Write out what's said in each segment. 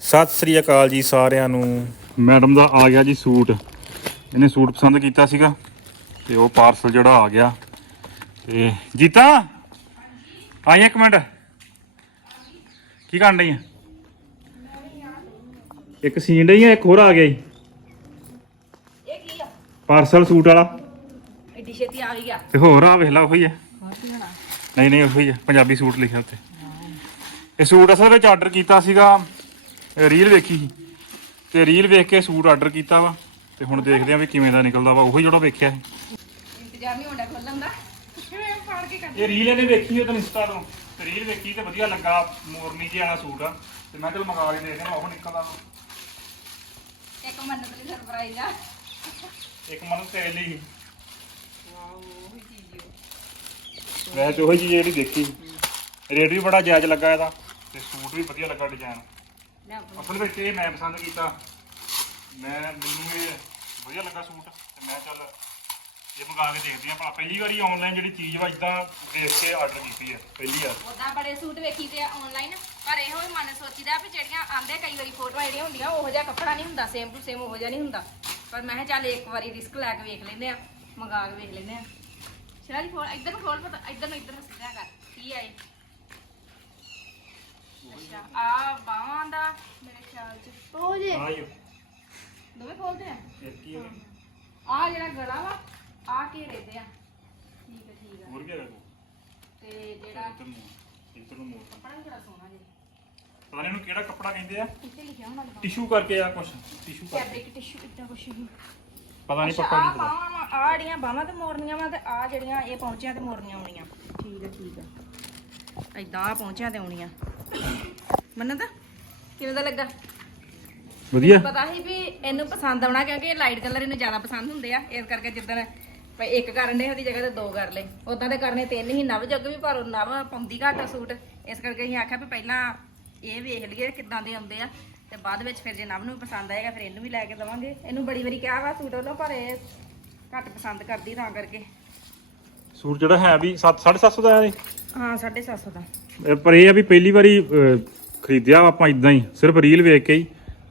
ਸਤਿ ਸ੍ਰੀ ਅਕਾਲ ਜੀ ਸਾਰਿਆਂ ਨੂੰ। ਮੈਡਮ ਦਾ ਆ ਗਿਆ ਜੀ ਸੂਟ। ਇਹਨੇ ਸੂਟ ਪਸੰਦ ਕੀਤਾ ਸੀਗਾ ਤੇ ਉਹ ਪਾਰਸਲ ਜਿਹੜਾ ਆ ਗਿਆ। ਤੇ ਜੀਤਾ ਆਈ ਇੱਕ ਮਿੰਟ। ਕੀ ਕਰਨ ਡਈ ਆ? ਇੱਕ ਸੀਨ ਡਈ ਆ ਇੱਕ ਹੋਰ ਆ ਗਿਆ ਜੀ। ਇਹ ਕੀ ਆ? ਪਾਰਸਲ ਸੂਟ ਵਾਲਾ। ਐਡੀ ਛੇਤੀ ਆ ਗਿਆ। ਤੇ ਹੋਰ ਆ ਵੇਖ ਲਾ ਉਹੀ ਆ। ਨਹੀਂ ਨਹੀਂ ਉਹੀ ਆ ਪੰਜਾਬੀ ਸੂਟ ਲਿਖਿਆ ਉੱਤੇ। ਇਹ ਸੂਟ ਅਸਲ ਵਿੱਚ ਆਰਡਰ ਕੀਤਾ ਸੀਗਾ ਰੀਲ ਵੇਖੀ ਸੀ ਤੇ ਰੀਲ ਵੇਖ ਕੇ ਸੂਟ ਆਰਡਰ ਕੀਤਾ ਵਾ ਤੇ ਹੁਣ ਦੇਖਦੇ ਆ ਵੀ ਕਿਵੇਂ ਦਾ ਨਿਕਲਦਾ ਵਾ ਉਹੀ ਜਿਹੜਾ ਵੇਖਿਆ ਸੀ। ਇੰਤਜ਼ਾਰ ਨਹੀਂ ਹੁੰਦਾ ਖੋਲਣ ਦਾ। ਕਿਵੇਂ ਫਾੜ ਕੇ ਕਰ ਇਹ ਰੀਲ ਇਹਨੇ ਵੇਖੀ ਉਹਦੇ ਇੰਸਟਾ ਤੋਂ। ਤੇ ਰੀਲ ਵੇਖੀ ਤੇ ਵਧੀਆ ਲੱਗਾ ਮੋਰਨੀ ਜਿਹਾ ਵਾਲਾ ਸੂਟ। ਆ ਤੇ ਮੈਂ ਚਲ ਮੰਗਾ ਕੇ ਦੇਖਦੇ ਆ ਉਹ ਨਿਕਲਦਾ ਵਾ। ਇੱਕ ਮੰਨਤ ਲਈ ਸਰਪ੍ਰਾਈਜ਼ ਆ। ਇੱਕ ਮਨ ਤੇਰੇ ਲਈ। ਸੀ। ਵਾਓ ਉਹੀ ਚੀਜ਼ ਓ। ਮੈਂ ਤੇ ਉਹੀ ਚੀਜ਼ ਜਿਹੜੀ ਦੇਖੀ ਰੇਟ ਵੀ ਬੜਾ ਜਾਇਜ਼ ਲੱਗਾ ਇਹਦਾ ਤੇ ਸੂਟ ਵੀ ਵਧੀਆ ਲੱਗਾ ਡਿਜ਼ਾਈਨ ਲੈ ਅਸਲ ਵਿੱਚ ਇਹ ਮੈਂ ਪਸੰਦ ਕੀਤਾ। ਮੈਂ ਮੈਨੂੰ ਇਹ ਵਧੀਆ ਲੱਗਾ ਸੂਟ, ਤੇ ਮੈਂ ਚੱਲ ਇਹ ਮੰਗਾ ਕੇ ਦੇਖਦੇ ਆ ਪਹਿਲੀ ਵਾਰੀ ਆਨਲਾਈਨ ਜਿਹੜੀ ਚੀਜ਼ ਵਾ ਇਦਾਂ ਦੇਖ ਕੇ ਆਰਡਰ ਕੀਤੀ ਹੈ, ਪਹਿਲੀ ਵਾਰ। ਉਦਾਂ ਬੜੇ ਸੂਟ ਵੇਖੀ ਤੇ ਆਨਲਾਈਨ ਪਰ ਇਹੋ ਹੀ ਮਨ ਸੋਚੀਦਾ ਵੀ ਜਿਹੜੀਆਂ ਆਂਦੇ ਕਈ ਵਾਰੀ ਫੋਟੋਆਂ ਜਿਹੜੀਆਂ ਹੁੰਦੀਆਂ, ਉਹੋ ਜਿਹਾ ਕੱਪੜਾ ਨਹੀਂ ਹੁੰਦਾ ਸੇਮ ਟੂ ਸੇਮ ਉਹੋ ਜਿਹਾ ਨਹੀਂ ਹੁੰਦਾ। ਪਰ ਮੈਂ ਕਿਹਾ ਚੱਲ ਇੱਕ ਵਾਰੀ ਰਿਸਕ ਲੈ ਕੇ ਵੇਖ ਲੈਂਦੇ ਆ ਮੰਗਾ ਕੇ ਵੇਖ ਲੈਂਦੇ ਆ ਸ਼ਰਾ ਜੀ ਇੱਧਰ ਨੂੰ ਖੋਲ, ਪਤਾ ਇੱਧਰ ਨੂੰ ਇੱਧਰ ਨੂੰ ਸਿੱਧਾ ਕਰ। ਕੀ ਆ ਇਹ? ਅੱਛਾ ਆ ਬਾਹਾਂ ਦਾ ਮੇਰੇ ਖਿਆਲ ਚ। ਉਹ ਜੇ ਹਾਂ। ਜੀ ਦੋਵੇਂ ਖੋਲਦੇ ਆ? ਇਹ ਕੀ ਹੈ। ਆ ਜਿਹੜਾ ਗਲਾ ਵਾ ਆ ਘੇਰੇ ਤੇ ਆ। ਠੀਕ ਹੈ ਠੀਕ ਆ। ਹੋਰ ਕੀ? ਦੇਖੋ ਤੇ ਜਿਹੜਾ ਇੱਧਰ ਨੂੰ ਇੱਧਰ ਨੂੰ ਮੋੜ ਕੱਪੜਾ ਵੀ ਬੜਾ ਸੋਹਣਾ ਜੇ। ਨਹੀਂ ਇਹਨੂੰ ਕਿਹੜਾ ਕੱਪੜਾ ਕਹਿੰਦੇ ਆ? ਇੱਥੇ ਲਿਖਿਆ ਹੋਣਾ ਲਗਾ ਟਿਸ਼ੂ ਕਰਕੇ ਆ ਕੁਛ ਟਿਸ਼ੂ ਕਰਕੇ। ਫੈਬਰਿਕ ਟਿਸ਼ੂ ਇਦਾਂ ਕੁਛ ਹੀ ਪਤਾ ਨਹੀਂ ਅੱਛਾ ਪੱਕਾ ਆ ਨਹੀਂ ਪਤਾ। ਬਾਹਾਂ ਵਾ ਆ ਜਿਹੜੀਆਂ ਬਾਹਾਂ ਤੇ ਮੋੜਨੀਆਂ ਵਾ ਤੇ ਆ ਜਿਹੜੀਆਂ ਇਹ ਪਹੁੰਚਿਆਂ ਤੇ ਮੋੜਨੀਆਂ ਆਉਣੀਆਂ। ਠੀਕ ਹੈ ਠੀਕ ਹੈ ਇਦਾਂ ਆ ਪਹੁੰਚਿਆਂ ਤੇ ਆਉਣੀਆਂ। ਮੰਨਦਾ ਕਿਵੇਂ ਦਾ ਲੱਗਾ? ਵਧੀਆ। ਪਤਾ ਸੀ ਵੀ ਇਹਨੂੰ ਪਸੰਦ ਆਉਣਾ ਕਿਉਂਕਿ ਲਾਈਟ ਕਲਰ ਇਹਨੂੰ ਜ਼ਿਆਦਾ ਪਸੰਦ ਹੁੰਦੇ ਆ। ਇਸ ਕਰਕੇ ਜਿੱਦਣ ਭਈ ਇੱਕ ਕਰਨ ਦੇ ਉਹਦੀ ਜਗ੍ਹਾ ਤੇ ਦੋ ਕਰ ਲਏ। ਉਦਾਂ ਦੇ ਕਰਨੇ ਤਿੰਨ ਹੀ ਨਵ ਜੱਗ ਵੀ ਪਰ ਉਹ ਨਵ ਪਾਉਂਦੀ ਘੱਟ ਸੂਟ। ਇਸ ਕਰਕੇ ਅਸੀਂ ਆਖਿਆ ਵੀ ਪਹਿਲਾਂ ਇਹ ਵੇਖ ਲਈਏ ਕਿੱਦਾਂ ਦੇ ਆਉਂਦੇ ਆ। ਤੇ ਬਾਅਦ ਵਿੱਚ ਫਿਰ ਜੇ ਨਵ ਨੂੰ ਪਸੰਦ ਆਏਗਾ ਫਿਰ ਇਹਨੂੰ ਵੀ ਲੈ ਕੇ ਦਵਾਂਗੇ। ਇਹਨੂੰ ਬੜੀ ਵਾਰੀ ਕਿਹਾ ਵਾ ਸੂਟ ਵੱਲੋਂ ਪਰ ਇਹ ਘੱਟ ਪਸੰਦ ਕਰਦੀ ਤਾਂ ਕਰਕੇ। ਸੂਟ ਜਿਹੜਾ ਹੈ ਵੀ 7 750 ਦਾ ਹੈ ਹਾਂ 750 ਦਾ। ਇਹ ਪਰ ਇਹ ਆ ਵੀ ਪਹਿਲੀ ਵਾਰੀ ਅਹ, ਖਰੀਦਿਆ ਆਪਾਂ ਇਦਾਂ ਹੀ। ਸਿਰਫ ਰੀਲ ਵੇਖ ਕੇ ਹੀ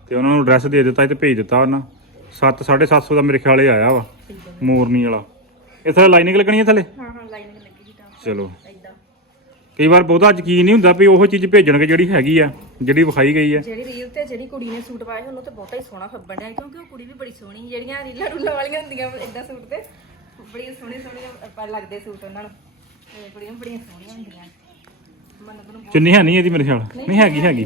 ਤੇ ਉਹਨਾਂ ਨੂੰ ਐਡਰੈਸ ਦੇ ਦਿੱਤਾ ਸੀ ਤੇ ਭੇਜ ਦਿੱਤਾ ਉਹਨਾਂ। 7 750 ਦਾ ਮੇਰੇ ਖਿਆਲੇ ਆਇਆ ਵਾ ਮੋਰਨੀ ਵਾਲਾ। ਇਹ ਥੱਲੇ ਲਾਈਨਿੰਗ ਲੱਗਣੀ ਹੈ ਥੱਲੇ? ਹਾਂ ਹਾਂ ਲਾਈਨਿੰਗ ਲੱਗੀ ਜੀ ਤਾਂ। ਚਲੋ। ਇਦਾਂ ਕਈ ਵਾਰ ਬਹੁਤਾ ਯਕੀਨ ਨਹੀਂ ਹੁੰਦਾ ਵੀ ਉਹ ਚੀਜ਼ ਭੇਜਣਗੇ ਜਿਹੜੀ ਹੈਗੀ ਆ ਜਿਹੜੀ ਵਿਖਾਈ ਗਈ ਆ। ਜਿਹੜੀ ਰੀਲ ਤੇ ਜਿਹੜੀ ਕੁੜੀ ਨੇ ਸੂਟ ਪਾਇਆ ਉਹਨੂੰ ਤੇ ਬਹੁਤਾ ਹੀ ਸੋਹਣਾ ਫੱਬਣ ਡਿਆ ਕਿਉਂਕਿ ਉਹ ਕੁੜੀ ਵੀ ਬੜੀ ਸੋਹਣੀ ਸੀ। ਜਿਹੜੀਆਂ ਰੀਲਾਂ ਰੂਲਾਂ ਵਾਲੀਆਂ ਹੁੰਦੀਆਂ ਇਦਾਂ ਸੂਟ ਤੇ। ਬੜੀ ਸੋਹਣੇ ਸੋਹਣੇ ਪਰ ਲੱਗਦੇ ਸੂਟ ਉਹਨਾਂ ਨੂੰ। ਤੇ ਕੁੜੀਆਂ ਵੀ ਬੜੀਆਂ ਸੋਹਣੀਆਂ ਹੁੰਦੀਆਂ। ਮੰਨਤ ਨੂੰ ਬਹੁਤ ਚੁੰਨੀ ਹੈ ਨਹੀਂ ਇਹਦੀ ਮੇਰੇ ਖਿਆਲ? ਨਹੀਂ ਹੈਗੀ ਹੈਗੀ।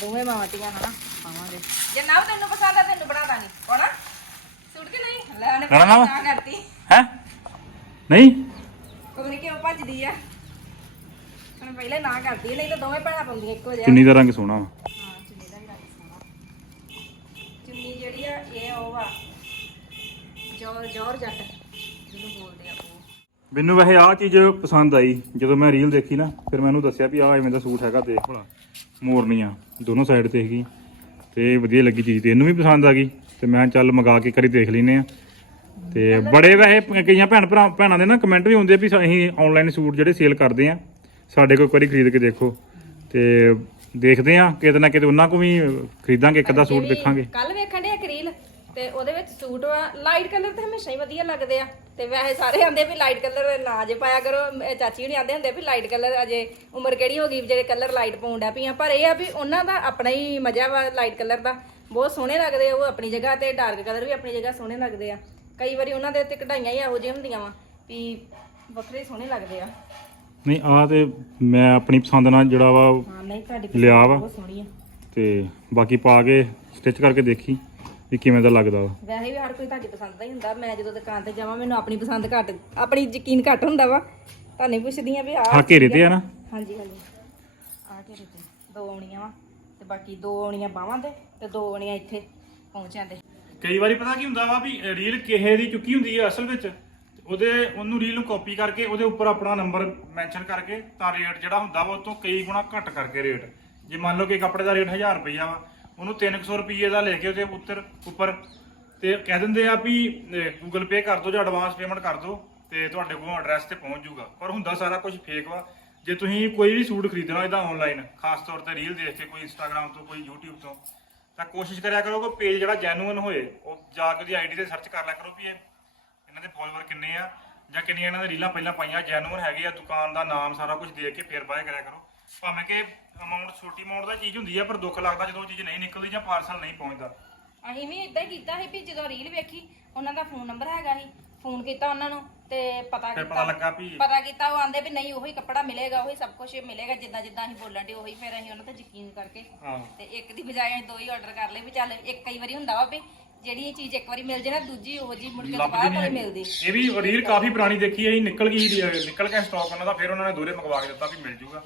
ਦੋਵੇਂ ਮਾਵਾਟੀਆਂ ਹਨਾ ਪਾਵਾਂਗੇ। ਜੇ ਨਾ ਤੈਨੂੰ ਪਸੰਦ ਆ ਤੈਨੂੰ ਬਣਾ ਦਾਂਗੇ। ਹੋਣਾ ਸੂਟ ਕਿ ਨਹੀਂ? ਲੈ ਉਹਨੇ ਨਾ? ਨਾ ਕਰਤੀ। ਹੈ? ਨਹੀਂ? ਉਹਨੇ ਕਿਉਂ ਭੱਜਦੀ ਆ? ਹੁਣ ਪਹਿਲੇ ਨਾ ਕਰਦੀ ਨਹੀਂ ਤਾਂ ਦੋਵੇਂ ਭੈਣਾਂ ਪਾਉਂਦੀਆਂ ਇੱਕੋ ਜਿਹਾ। ਚੁੰਨੀ ਦਾ ਰੰਗ ਸੋਹਣਾ ਵਾ। ਜੋਰ ਜੋਰ ਜੱਟ ਜਿਹਨੂੰ ਬੋਲਦੇ ਆ ਉਹ ਮੈਨੂੰ ਵੈਸੇ ਆਹ ਚੀਜ਼ ਪਸੰਦ ਆਈ ਜਦੋਂ ਮੈਂ ਰੀਲ ਦੇਖੀ ਨਾ ਫਿਰ ਮੈਨੂੰ ਦੱਸਿਆ ਵੀ ਆਹ ਐਵੇਂ ਦਾ ਸੂਟ ਹੈਗਾ ਦੇਖ ਭਲਾ ਮੋਰਨੀਆਂ ਦੋਨੋਂ ਸਾਈਡ ਤੇ ਹੈਗੀ ਤੇ ਵਧੀਆ ਲੱਗੀ ਚੀਜ਼ ਤੇ ਇਹਨੂੰ ਵੀ ਪਸੰਦ ਆ ਗਈ ਤੇ ਮੈਂ ਕਿਹਾ ਚੱਲ ਮੰਗਾ ਕੇ ਕਰੀ ਦੇਖ ਲੈਨੇ ਆ ਤੇ ਬੜੇ ਵੈਸੇ ਕਈਆਂ ਭੈਣ ਭਰਾ ਭੈਣਾਂ ਦੇ ਨਾ ਕਮੈਂਟ ਵੀ ਆਉਂਦੇ ਆ ਵੀ ਅਸੀਂ ਆਨਲਾਈਨ ਸੂਟ ਜਿਹੜੇ ਸੇਲ ਕਰਦੇ ਆ ਸਾਡੇ ਕੋਲ ਇੱਕ ਵਾਰੀ ਖਰੀਦ ਕੇ ਦੇਖੋ ਤੇ ਦੇਖਦੇ ਆ ਕਿਤੇ ਨਾ ਕਿਤੇ ਉਹਨਾਂ ਕੋ ਵੀ ਖਰੀਦਾਂਗੇ ਇੱਕ ਅੱਧਾ ਸੂਟ ਦੇਖਾਂਗੇ। ਕੱਲ ਵੇਖਣ ਦੇ ਕਰੀਲ ਤੇ ਉਹਦੇ ਵਿੱਚ ਸੂਟ ਵਾ ਲਾਈਟ ਕਲਰ ਤੇ ਹਮੇਸ਼ਾ ਹੀ ਵਧੀਆ ਲੱਗਦੇ ਆ। ਤੇ ਵੈਸੇ ਸਾਰੇ ਆਂਦੇ ਵੀ ਲਾਈਟ ਕਲਰ ਨਾ ਜੇ ਪਾਇਆ ਕਰੋ ਇਹ ਚਾਚੀ ਹੁਣੀ ਆਂਦੇ ਹੁੰਦੇ ਵੀ ਲਾਈਟ ਕਲਰ ਅਜੇ ਉਮਰ ਕਿਹੜੀ ਹੋ ਗਈ ਜਿਹੜੇ ਕਲਰ ਲਾਈਟ ਪਾਉਣ ਡਿਆ ਪਈਆਂ ਪਰ ਇਹ ਆ ਵੀ ਉਹਨਾਂ ਦਾ ਆਪਣਾ ਹੀ ਮਜ਼ਾ ਵਾ ਲਾਈਟ ਕਲਰ ਦਾ। ਬਹੁਤ ਸੋਹਣੇ ਲੱਗਦੇ ਆ ਉਹ ਆਪਣੀ ਜਗ੍ਹਾ ਤੇ ਡਾਰਕ ਕਲਰ ਵੀ ਆਪਣੀ ਜਗ੍ਹਾ ਸੋਹਣੇ ਲੱਗਦੇ ਆ। ਕਈ ਵਾਰੀ ਉਹਨਾਂ ਦੇ ਉੱਤੇ ਕਢਾਈਆਂ ਹੀ ਇਹੋ ਜਿਹੀਆਂ ਹੁੰਦੀਆਂ ਵਾ ਵੀ ਵੱਖਰੇ ਸੋਹਣੇ ਲੱਗਦੇ ਆ। ਨਹੀਂ ਆਹ ਤੇ ਮੈਂ ਆਪਣੀ ਪਸੰਦ ਨਾਲ ਜਿਹੜਾ ਵਾ ਹਾਂ ਨਹੀਂ ਤੁਹਾਡੀ ਲਿਆ ਵਾ। ਬਹੁਤ ਸੋਹਣੀ ਆ। ਤੇ ਬਾਕੀ ਪਾ ਕੇ ਸਟਿਚ ਕਰਕੇ ਦੇਖੀ। ਵੀ ਕਿਵੇਂ ਦਾ ਲੱਗਦਾ ਵਾ? ਵੈਸੇ ਵੀ ਹਰ ਕੋਈ ਤੁਹਾਡੀ ਪਸੰਦ ਦਾ ਹੀ ਹੁੰਦਾ। ਮੈਂ ਜਦੋਂ ਦੁਕਾਨ ਤੇ ਜਾਵਾਂ ਮੈਨੂੰ ਆਪਣੀ ਪਸੰਦ ਘੱਟ ਆਪਣੀ ਯਕੀਨ ਘੱਟ ਹੁੰਦਾ ਵਾ। ਤੁਹਾਨੂੰ ਪੁੱਛਦੀ ਆ ਵੀ ਆ ਘੇਰੇ ਤੇ ਆ ਨਾ? ਹਾਂਜੀ ਹਾਂਜੀ। ਆ ਘੇਰੇ ਤੇ। ਦੋ ਆਉਣੀਆਂ ਵਾ ਤੇ ਬਾਕੀ ਦੋ ਆਉਣੀਆਂ ਬਾਹਾਂ ਤੇ ਤੇ ਦੋ ਆਉਣੀਆਂ ਇੱਥੇ ਪਹੁੰਚਿਆਂ ਤੇ। ਕਈ ਵਾਰੀ ਪਤਾ ਕੀ ਹੁੰਦਾ ਵਾ ਵੀ ਰੀਲ ਕਿਸੇ ਦੀ ਚੁੱਕੀ ਹੁੰਦੀ ਹੈ ਅਸਲ ਵਿੱਚ ਉਹਦੇ ਉਹਨੂੰ ਰੀਲ ਨੂੰ ਕਾਪੀ ਕਰਕੇ ਉਹਦੇ ਉੱਪਰ ਆਪਣਾ ਨੰਬਰ ਮੈਂਸ਼ਨ ਕਰਕੇ ਤਾਂ ਰੇਟ ਜਿਹੜਾ ਹੁੰਦਾ ਵਾ ਉਹ ਤੋਂ ਕਈ ਗੁਣਾ ਘੱਟ ਕਰਕੇ ਰੇਟ ਜੇ ਮੰਨ ਲਓ ਕਿ ਕੱਪੜੇ ਦਾ ਰੇਟ 1000 ਰੁਪਈਆ ਵਾ ਉਹਨੂੰ 300 ਰੁਪਈਏ ਦਾ ਲੈ ਕੇ ਉਹਦੇ ਉੱਤਰ ਉੱਪਰ ਤੇ ਕਹਿ ਦਿੰਦੇ ਆ ਵੀ ਗੂਗਲ ਪੇ ਕਰ ਦਿਓ ਜਾਂ ਐਡਵਾਂਸ ਪੇਮੈਂਟ ਕਰ ਦਿਓ ਤੇ ਤੁਹਾਡੇ ਕੋਲ ਐਡਰੈਸ ਤੇ ਪਹੁੰਚ ਜਾਊਗਾ। ਪਰ ਹੁੰਦਾ ਸਾਰਾ ਕੁਝ ਫੇਕ ਵਾ। ਜੇ ਤੁਸੀਂ ਕੋਈ ਵੀ ਸੂਟ ਖਰੀਦਣਾ ਇਹਦਾ ਆਨਲਾਈਨ ਖਾਸ ਤੌਰ ਤੇ ਰੀਲ ਦੇਖ ਕੇ, ਕੋਈ ਇੰਸਟਾਗ੍ਰam ਤੋਂ, ਕੋਈ YouTube ਤੋਂ, ਤਾਂ ਕੋਸ਼ਿਸ਼ ਕਰਿਆ ਕਰੋ ਕਿ ਪੇਜ ਜਿਹੜਾ ਜੈਨੂਇਨ ਹੋਏ, ਉਹ ਜਾ ਕੇ ਉਹਦੀ ਆਈਡੀ ਤੇ ਸਰਚ ਕਰ ਲਿਆ ਕਰੋ ਵੀ ਇਹ ਇਹਨਾਂ ਦੇ ਫਾਲੋਅਰ ਕਿੰਨੇ ਆ ਜਾਂ ਕਿੰਨੀਆਂ ਇਹਨਾਂ ਦੇ ਰੀਲਾਂ ਪਹਿਲਾਂ ਪਾਈਆਂ ਜੈਨੂਇਨ ਹੈਗੇ ਆ, ਦੁਕਾਨ ਦਾ ਨਾਮ ਸਾਰਾ ਕੁਝ ਦੇਖ ਕੇ, ਫੇਰ ਬਾਏ ਕਰਿਆ ਕਰੋ। ਭਾਵੇਂ ਕਿ ਅਮਾਉਂਟ ਛੋਟੀ ਅਮਾਉਂਟ ਦਾ ਚੀਜ਼ ਹੁੰਦੀ ਆ ਪਰ ਦੁੱਖ ਲੱਗਦਾ ਜਦੋਂ ਉਹ ਚੀਜ਼ ਨਹੀਂ ਨਿਕਲਦੀ ਜਾਂ ਪਾਰਸਲ ਨਹੀਂ ਪਹੁੰਚਦਾ। ਅਸੀਂ ਵੀ ਇਦਾਂ ਹੀ ਕੀਤਾ ਸੀ ਵੀ ਜਦੋਂ ਰੀਲ ਵੇਖੀ ਉਹਨਾਂ ਦਾ ਫੋਨ ਨੰਬਰ ਹੈਗਾ ਸੀ ਫੋਨ ਕੀਤਾ ਉਹਨਾਂ ਨੂੰ ਤੇ ਪਤਾ ਫਿਰ ਕੀਤਾ ਪਤਾ ਲੱਗਾ ਵੀ ਪਤਾ ਕੀਤਾ ਉਹ ਆਂਦੇ ਵੀ ਨਹੀਂ ਉਹੀ ਕੱਪੜਾ ਮਿਲੇਗਾ ਉਹੀ ਸਭ ਕੁਝ ਮਿਲੇਗਾ ਜਿੱਦਾਂ ਜਿੱਦਾਂ ਅਸੀਂ ਬੋਲਣ ਦੇ ਉਹੀ ਫਿਰ ਅਸੀਂ ਉਹਨਾਂ ਤੇ ਯਕੀਨ ਕਰਕੇ ਹਾਂ। ਤੇ ਇੱਕ ਦੀ ਬਜਾਏ ਅਸੀਂ ਦੋ ਹੀ ਆਰਡਰ ਕਰ ਲਏ ਵੀ ਚੱਲ ਇੱਕ ਕਈ ਵਾਰੀ ਹੁੰਦਾ ਵਾ ਵੀ ਜਿਹੜੀ ਇਹ ਚੀਜ਼ ਇੱਕ ਵਾਰੀ ਮਿਲ ਜੇ ਨਾ ਦੂਜੀ ਉਹ ਜੀ ਮੁੜ ਕੇ ਲੱਭਦੀ ਦੁਬਾਰਾ ਨਹੀਂ ਹੈਗੀ। ਮਿਲਦੀ। ਇਹ ਵੀ ਰੀਲ ਕਾਫੀ ਪੁਰਾਣੀ ਦੇਖੀ ਹੈ ਨਿਕਲ ਗਈ ਸੀ, ਨਿਕਲ ਗਿਆ ਸਟਾਕ ਉਹਨਾਂ ਦਾ ਫਿਰ ਉਹਨਾਂ ਨੇ ਦੋਰੇ ਮੰਗਵਾ ਕੇ ਦਿੱਤਾ ਵੀ ਮਿਲ ਜੂਗਾ।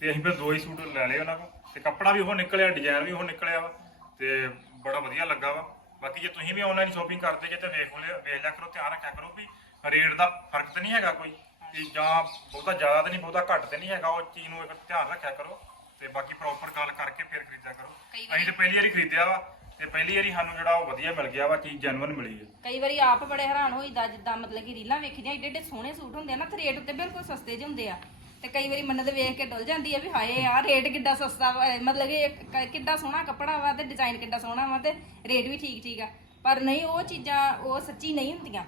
ਤੇ ਅਸੀਂ ਫਿਰ ਦੋ ਹੀ ਸੂਟ ਲੈ ਲਏ ਉਹਨਾਂ ਕੋਲ। ਤੇ ਕੱਪੜਾ ਵੀ ਉਹ ਨਿਕਲਿਆ ਡਿਜ਼ਾਈਨ ਵੀ ਉਹ ਨਿਕਲਿਆ ਵਾ ਤੇ ਬੜਾ ਵਧੀਆ ਲੱਗਾ ਵਾ। ਬਾਕੀ ਜੇ ਤੁਸੀਂ ਵੀ ਆਨਲਾਈਨ ਸ਼ਾਪਿੰਗ ਕਰਦੇ ਜੇ ਤੇ ਵੇਖ ਲਿਆ ਵੇਖ ਲਿਆ ਕਰੋ ਧਿਆਨ ਰੱਖਿਆ ਕਰੋ ਵੀ ਰੇਟ ਦਾ ਫ਼ਰਕ ਤਾਂ ਨਹੀਂ ਹੈਗਾ ਕੋਈ। ਕਿ ਜਾਂ ਬਹੁਤਾ ਜ਼ਿਆਦਾ ਤਾਂ ਨਹੀਂ ਬਹੁਤਾ ਘੱਟ ਤਾਂ ਨਹੀਂ ਹੈਗਾ ਉਹ ਚੀਜ਼ ਨੂੰ ਇੱਕ ਧਿਆਨ ਰੱਖਿਆ ਕਰੋ। ਤੇ ਬਾਕੀ ਪ੍ਰੋਪਰ ਗੱਲ ਕਰਕੇ ਫਿਰ ਖਰੀਦਿਆ ਕਰੋ। ਕਈ ਅਸੀਂ ਤਾਂ ਪਹਿਲੀ ਵਾਰੀ ਖਰੀਦਿਆ ਵਾ ਤੇ ਪਹਿਲੀ ਵਾਰੀ ਸਾਨੂੰ ਜਿਹੜਾ ਉਹ ਵਧੀਆ ਮਿਲ ਗਿਆ ਵਾ ਚੀਜ਼ ਜੈਨੂਇਨ ਮਿਲੀ ਹੈ ਕਈ ਵਾਰੀ ਆਪ ਬੜੇ ਹੈਰਾਨ ਹੋਈਦਾ ਜਿੱਦਾਂ ਮਤਲਬ ਕਿ ਰੀਲਾਂ ਵੇਖੀਆਂ ਏਡੇ ਏਡੇ ਸੋਹਣੇ ਸੂਟ ਹੁੰਦੇ ਆ ਨਾ ਤੇ ਰੇਟ ਉੱਤੇ ਬਿਲਕੁਲ ਸਸਤੇ ਜਿਹੇ ਹੁੰਦੇ ਆ। ਤੇ ਕਈ ਵਾਰੀ ਮੰਨਤ ਵੇਖ ਕੇ ਡੁੱਲ ਜਾਂਦੀ ਆ ਵੀ ਹਾਏ ਯਾਰ ਰੇਟ ਕਿੱਡਾ ਸਸਤਾ ਵਾ, ਇਹ ਮਤਲਬ ਕਿ ਇੱਕ- ਕ- ਕਿੱਡਾ ਸੋਹਣਾ ਕੱਪੜਾ ਵਾ ਤੇ ਡਿਜ਼ਾਈਨ ਕਿੱਡਾ ਸੋਹਣਾ ਵਾ ਤੇ ਰੇਟ ਵੀ ਠੀਕ ਠੀਕ ਆ। ਪਰ ਨਹੀਂ, ਉਹ ਚੀਜ਼ਾਂ, ਉਹ ਸੱਚੀ ਨਹੀਂ ਹੁੰਦੀਆਂ।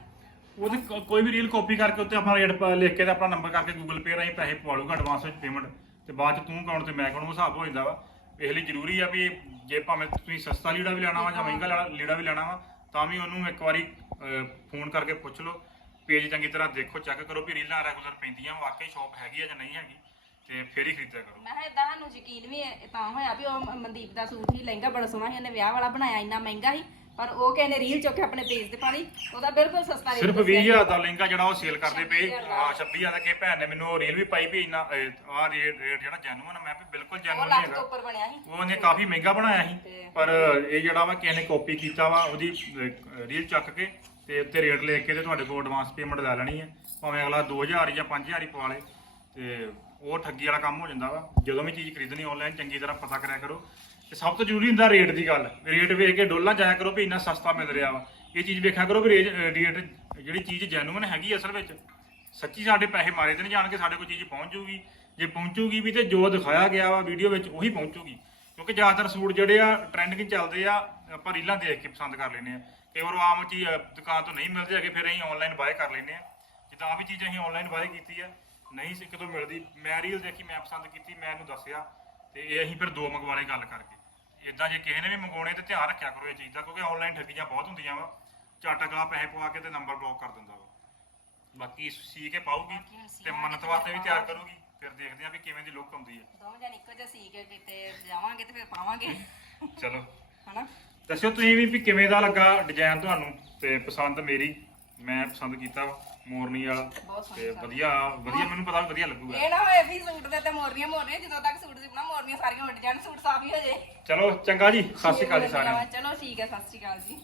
ਉਹਦੀ ਕੋ- ਕੋਈ ਵੀ ਰੀਲ ਕਾਪੀ ਕਰਕੇ ਉੱਤੇ ਆਪਣਾ ਰੇਟ ਲਿਖ ਕੇ ਤੇ ਆਪਣਾ ਨੰਬਰ ਕਰਕੇ ਗੂਗਲ ਪੇ ਰਾਹੀਂ ਪੈਸੇ ਪਵਾ ਲੂਗਾ ਐਡਵਾਂਸ ਵਿੱਚ ਪੇਮੈਂਟ ਤੇ ਬਾਅਦ ਚ ਤੂੰ ਅਕਾਊਂਟ ਤੇ ਮੈਂ ਅਕਾਊਂਟ ਹਿਸਾਬ ਹੋ ਜਾਂਦਾ ਵਾ। ਇਸ ਲਈ ਜ਼ਰੂਰੀ ਆ ਵੀ ਜੇ ਭਾਵੇਂ ਤੁਸੀਂ ਸਸਤਾ ਲੀੜਾ ਵੀ ਲੈਣਾ ਵਾ ਜਾਂ ਮਹਿੰਗਾ ਲੈਣਾ- ਲੀੜਾ ਵੀ ਲੈਣਾ ਵਾ, ਤਾਂ ਵੀ ਉਹਨੂੰ ਇੱਕ ਵਾਰੀ ਫੋਨ ਕਰਕੇ ਪੁੱਛ ਲਓ। ਪੇਜ ਚੰਗੀ ਤਰ੍ਹਾਂ ਦੇਖੋ ਚੈੱਕ ਕਰੋ ਵੀ ਰੀਲਾਂ ਰੈਗੂਲਰ ਪੈਂਦੀਆਂ ਵਾਕਈ ਸ਼ਾਪ ਹੈਗੀ ਆ ਜਾਂ ਨਹੀਂ ਹੈਗੀ ਤੇ ਫਿਰ ਹੀ ਖਰੀਦਿਆ ਕਰੋ। ਮੈਂ ਕਿਹਾ ਏਦਾਂ ਸਾਨੂੰ ਯਕੀਨ ਵੀ ਇਹ ਤਾਂ ਹੋਇਆ ਵੀ ਉਹ ਮ- ਮਨਦੀਪ ਦਾ ਸੂਟ ਹੀ ਲਹਿੰਗਾ ਬੜਾ ਸੋਹਣਾ ਸੀ ਉਹਨੇ ਵਿਆਹ ਵਾਲਾ ਬਣਾਇਆ ਇੰਨਾ ਮਹਿੰਗਾ ਸੀ ਪਰ ਉਹ ਕਹਿੰਦੇ ਰੀਲ ਚੁੱਕ ਕੇ ਆਪਣੇ ਪੇਜ ਤੇ ਪਾਣੀ ਉਹਦਾ ਬਿਲਕੁਲ ਸਸਤਾ ਰੇਟ ਸਿਰਫ 20000 ਦਾ ਲਹਿੰਗਾ ਜਿਹੜਾ ਉਹ ਸੇਲ ਕਰਦੇ ਪਏ। ਹਾਂ 26000 ਦਾ ਕਿ ਭੈਣ ਨੇ ਮੈਨੂੰ ਉਹ ਰੀਲ ਵੀ ਪਾਈ ਵੀ ਇੰਨਾ ਆਹ ਰੇਟ ਰੇਟ ਜਿਹੜਾ ਜੈਨੂਨ ਆ ਮੈਂ ਵੀ ਬਿਲਕੁਲ ਉਹ ਜੈਨੂਨ ਲੱਖ ਤੋਂ ਹੈਗਾ ਉੱਪਰ ਬਣਿਆ ਸੀ। ਉਹਨੇ ਕਾਫੀ ਮਹਿੰਗਾ ਬਣਾਇਆ ਸੀ ਤੇ- ਪਰ ਇਹ ਜਿਹੜਾ ਵਾ ਕਿਸੇ ਨੇ ਕਾਪੀ ਕੀਤਾ ਵਾ ਉਹਦੀ ਰੀਲ ਚੱਕ ਕੇ ਤੇ ਉੱਤੇ ਰੇਟ ਲਿਖ ਕੇ ਤੇ ਤੁਹਾਡੇ ਕੋਲ ਐਡਵਾਂਸ ਪੇਮੈਂਟ ਲੈ ਲੈਣੀ ਹੈ। ਭਾਵੇਂ ਅਗਲਾ 2000 ਜਾਂ 5000 ਹੀ ਪਵਾ ਲੇ, ਤੇ ਉਹ ਠੱਗੀ ਵਾਲਾ ਕੰਮ ਹੋ ਜਾਂਦਾ ਵਾ। ਜਦੋਂ ਵੀ ਚੀਜ਼ ਖਰੀਦਣੀ ਆਨਲਾਈਨ ਚੰਗੀ ਤਰ੍ਹਾਂ ਪਤਾ ਕਰਿਆ ਕਰੋ। ਤੇ ਸਭ ਤੋਂ ਜ਼ਰੂਰੀ ਹੁੰਦਾ ਰੇਟ ਦੀ ਗੱਲ। ਰੇਟ ਵੇਖ ਕੇ ਡੋਲਾ ਜਾਇਆ ਕਰੋ ਵੀ ਇੰਨਾ ਸਸਤਾ ਮਿਲ ਰਿਹਾ ਵਾ। ਇਹ ਚੀਜ਼ ਵੇਖਿਆ ਕਰੋ ਵੀ ਰੇਟ ਰੇਟ ਜਿਹੜੀ ਚੀਜ਼ ਜੈਨੂਇਨ ਹੈਗੀ ਅਸਲ ਵਿੱਚ, ਸੱਚੀ ਸਾਡੇ ਪੈਸੇ ਮਾਰੇ ਤੇ ਨਹੀਂ ਜਾਣਗੇ, ਸਾਡੇ ਕੋਲ ਚੀਜ਼ ਪਹੁੰਚ ਜੂਗੀ ਜੇ ਪਹੁੰਚੂਗੀ ਵੀ ਤੇ ਜੋ ਦਿਖਾਇਆ ਗਿਆ ਵਾ ਵੀਡੀਓ ਵਿੱਚ ਉਹੀ ਪਹੁੰਚੂਗੀ। ਕਿਉਂਕਿ ਜ਼ਿਆਦਾਤਰ ਸੂਟ ਜਿਹੜੇ ਆ ਟ੍ਰੈਂਡਿੰਗ ਚੱਲਦੇ ਆ, ਆਪਾਂ ਰੀਲਾਂ ਦੇਖ ਕੇ ਪਸੰਦ ਕਰ ਲੈਂਦੇ ਆ। ਕਈ ਵਾਰ ਉਹ ਆਮ ਚੀਜ਼ ਅ, ਦੁਕਾਨ ਤੋਂ ਨਹੀਂ ਮਿਲਦੀ ਹੈਗੇ ਫਿਰ ਅਸੀਂ ਆਨਲਾਈਨ ਬਾਏ ਕਰ ਲੈਂਦੇ ਆ ਜਿੱਦਾਂ ਆ ਵੀ ਚੀਜ਼ ਅਸੀਂ ਆਨਲਾਈਨ ਬਾਏ ਕੀਤੀ ਆ ਨਹੀਂ ਸੀ ਕਿਤੋਂ ਮਿਲਦੀ। ਮੈਂ ਰੀਲ ਦੇਖੀ ਮੈਂ ਪਸੰਦ ਕੀਤੀ ਮੈਂ ਇਹਨੂੰ ਦੱਸਿਆ। ਤੇ ਇਹ ਅਸੀਂ ਫਿਰ ਦੋ ਮੰਗਵਾਲੇ ਗੱਲ ਕਰਕੇ। ਇਦਾਂ ਜੇ ਕਿਸੇ ਨੇ ਵੀ ਮੰਗਵਾਉਣੇ ਤੇ ਧਿਆਨ ਰੱਖਿਆ ਕਰੋ ਇਹ ਚੀਜ਼ ਦਾ ਕਿਉਂਕਿ ਆਨਲਾਈਨ ਠੱਗੀਆਂ ਬਹੁਤ ਹੁੰਦੀਆਂ ਵਾ। ਝੱਟ ਅਗਲਾ ਪੈਸੇ ਪਵਾ ਕੇ ਤੇ ਨੰਬਰ ਬਲੌਕ ਕਰ ਦਿੰਦਾ ਵਾ। ਬਾਕੀ ਸੀ ਕੇ ਪਾਊਗੀ ਤੇ ਮੰਨਤ ਵਾਸਤੇ ਵੀ ਤਿਆਰ ਕਰੂਗੀ। ਫਿਰ ਦੇਖਦੇ ਆ ਵੀ ਕਿਵੇਂ ਦੀ ਲੁੱਕ ਆਉਂਦੀ ਹੈ। ਦੋਵੇਂ ਜਣ ਇੱਕੋ ਜਿਹਾ ਸੀ ਕੇ ਕਿਤੇ ਜਾਵਾਂਗੇ ਤੇ ਫਿਰ ਪਾਵਾਂਗੇ। ਚਲੋ। ਹਨਾ? ਦੱਸਿਓ ਤੁਸੀਂ ਵੀ ਵੀ ਕਿਵੇਂ ਦਾ ਲੱਗਾ ਡਿਜ਼ਾਈਨ ਤੁਹਾਨੂੰ? ਤੇ ਪਸੰਦ ਮੇਰੀ ਮੈਂ ਪਸੰਦ ਕੀਤਾ ਵਾ, ਮੋਰਨੀ ਵਾਲਾ। ਬਹੁਤ ਸੋਹਣਾ ਤੇ ਵਧੀਆ ਵਧੀਆ ਮੈਨੂੰ ਪਤਾ ਵੀ ਵਧੀਆ ਲੱਗੂਗਾ। ਇਹ ਨਾ ਹੋਏ ਵੀ ਸੂਟ ਦੇ ਤੇ ਮੋਰਨੀਆਂ ਮੋਰਨੀਆਂ ਜਦੋਂ ਤੱਕ ਸੂਟ ਸਿਪਣਾ ਮੋਰਨੀਆਂ ਸਾਰੀਆਂ ਉੱਡ ਜਾਣ ਸੂਟ ਸਾਫ਼ ਹੀ ਹੋ ਜੇ। ਚਲੋ ਚੰਗਾ ਜੀ ਸਤਿ ਸ਼੍ਰੀ ਅਕਾਲ ਜੀ ਸਾਰਿਆਂ ਨੂੰ। ਚਲੋ ਠੀਕ ਹੈ ਸਤਿ ਸ਼੍ਰੀ ਅਕਾਲ ਜੀ।